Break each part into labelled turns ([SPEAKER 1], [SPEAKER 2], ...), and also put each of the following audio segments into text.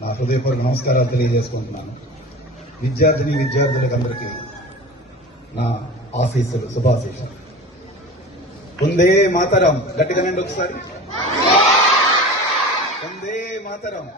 [SPEAKER 1] నా హృదయపూర్వక నమస్కారాలు తెలియజేసుకుంటున్నాను. విద్యార్థిని విద్యార్థులకు అందరికీ నా ఆశీస్సులు శుభాశీస్సులు. వందే మాతరం. గట్టిగా నండి ఒకసారి. వందే మాతరం.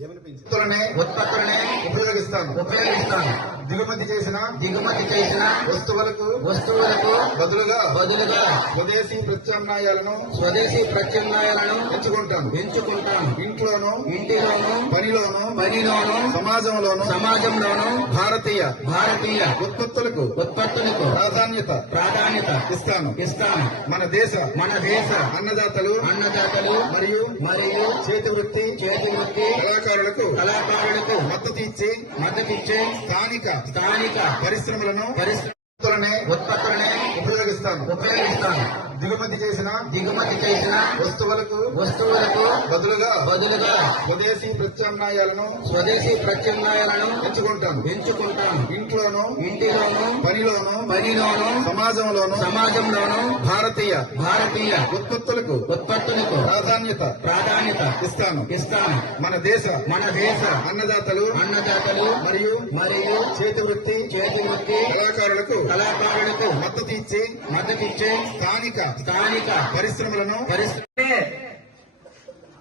[SPEAKER 1] ఏమనిపించింది?
[SPEAKER 2] ఉత్పత్తులనే ఉపయోగిస్తాను.
[SPEAKER 1] ఉపయోగిస్తాను.
[SPEAKER 2] దిగుమతి చేసిన
[SPEAKER 1] దిగుమతి చేసిన
[SPEAKER 2] వస్తువులకు
[SPEAKER 1] వస్తువులకు
[SPEAKER 2] బదులుగా
[SPEAKER 1] బదులుగా
[SPEAKER 2] స్వదేశీ ప్రత్యామ్నాయాలను
[SPEAKER 1] స్వదేశీ ప్రత్యామ్నాయాలను
[SPEAKER 2] ఎంచుకుంటాను
[SPEAKER 1] ఎంచుకుంటాను
[SPEAKER 2] ఇంట్లోనూ
[SPEAKER 1] ఇంటిలోను
[SPEAKER 2] పనిలోనూ
[SPEAKER 1] పనిలోను
[SPEAKER 2] సమాజంలోనూ
[SPEAKER 1] సమాజంలోను
[SPEAKER 2] భారతీయ
[SPEAKER 1] భారతీయ
[SPEAKER 2] ఉత్పత్తులకు
[SPEAKER 1] ఉత్పత్తులకు
[SPEAKER 2] ప్రాధాన్యత
[SPEAKER 1] ప్రాధాన్యత
[SPEAKER 2] ఇస్తాను.
[SPEAKER 1] ఇస్తాను.
[SPEAKER 2] మన దేశ
[SPEAKER 1] మన దేశ
[SPEAKER 2] అన్నదాతలు
[SPEAKER 1] అన్నదాతలు
[SPEAKER 2] మరియు
[SPEAKER 1] మరియు
[SPEAKER 2] చేతి వృత్తి
[SPEAKER 1] చేతి వృత్తి
[SPEAKER 2] కళాకారులకు
[SPEAKER 1] కళాకారులకు
[SPEAKER 2] మద్దతు ఇచ్చి
[SPEAKER 1] మద్దతిచ్చే
[SPEAKER 2] స్థానిక
[SPEAKER 1] స్థానిక
[SPEAKER 2] పరిశ్రమలను
[SPEAKER 1] పరిశ్రమలనే
[SPEAKER 2] ఉత్పత్తులనే ఉపయోగిస్తాను.
[SPEAKER 1] ఉపయోగిస్తాను.
[SPEAKER 2] దిగుమతి చేసిన
[SPEAKER 1] దిగుమతి చేసిన
[SPEAKER 2] వస్తువులకు
[SPEAKER 1] వస్తువులకు
[SPEAKER 2] బదులుగా
[SPEAKER 1] బదులుగా
[SPEAKER 2] స్వదేశీ ప్రత్యామ్నాయాలను
[SPEAKER 1] స్వదేశీ ప్రత్యామ్నాయాలను
[SPEAKER 2] ఎంచుకుంటాను
[SPEAKER 1] ఎంచుకుంటాను
[SPEAKER 2] ఇంట్లోనూ
[SPEAKER 1] ఇంటిలోను
[SPEAKER 2] పనిలోను
[SPEAKER 1] పనిలోను
[SPEAKER 2] సమాజంలోను
[SPEAKER 1] సమాజంలోను
[SPEAKER 2] భారతీయ
[SPEAKER 1] భారతీయ
[SPEAKER 2] ఉత్పత్తులకు
[SPEAKER 1] ఉత్పత్తులకు
[SPEAKER 2] ప్రాధాన్యత
[SPEAKER 1] ప్రాధాన్యత
[SPEAKER 2] ఇస్తాను.
[SPEAKER 1] ఇస్తాను.
[SPEAKER 2] మన దేశ
[SPEAKER 1] మన దేశ
[SPEAKER 2] అన్నదాతలు
[SPEAKER 1] అన్నదాతలు
[SPEAKER 2] మరియు
[SPEAKER 1] మరియు
[SPEAKER 2] చేతి వృత్తి
[SPEAKER 1] చేతి వృత్తి
[SPEAKER 2] కళాకారులకు
[SPEAKER 1] కళాకారులకు
[SPEAKER 2] మద్దతు ఇచ్చి
[SPEAKER 1] మద్దతిచ్చే
[SPEAKER 2] స్థానిక
[SPEAKER 1] స్థానిక
[SPEAKER 2] పరిశ్రమలను
[SPEAKER 1] పరిశ్రమ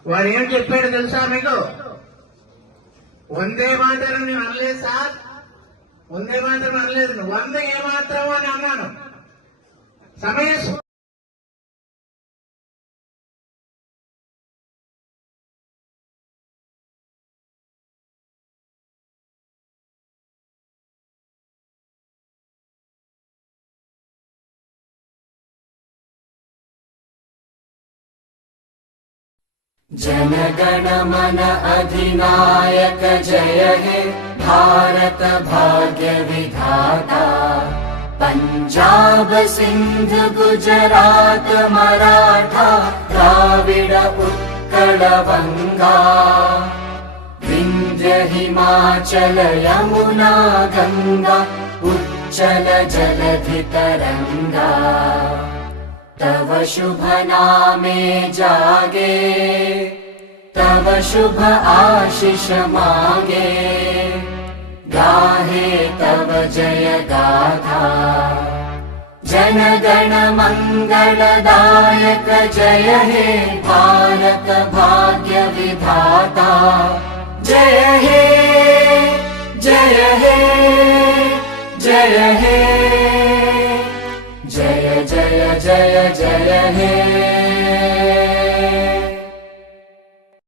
[SPEAKER 3] వాడు ఏం చెప్పాడు తెలుసా మీకు? వందే మాత్రం నేను అనలేదు సార్. వందే మాత్రం అనలేదు. వంద ఏమాత్రం అని అన్నాను. సమయ
[SPEAKER 4] जनगणमन अधिनायक जय हे भारत भाग्य विधाता। पञ्जाब सिन्ध गुजरात मराठा द्राविड उत्कल वङ्गा विन्ध्य हिमाचल यमुना गङ्गा उच्चल जलधि तरङ्गा तव शुभ नामे जागे तव शुभ आशिष मागे। गाहे तव जय गाथा जनगण मङ्गलदायक जय हे भारत भाग्य विधाता। जय हे जय हे जय हे जय जय जय जय हे।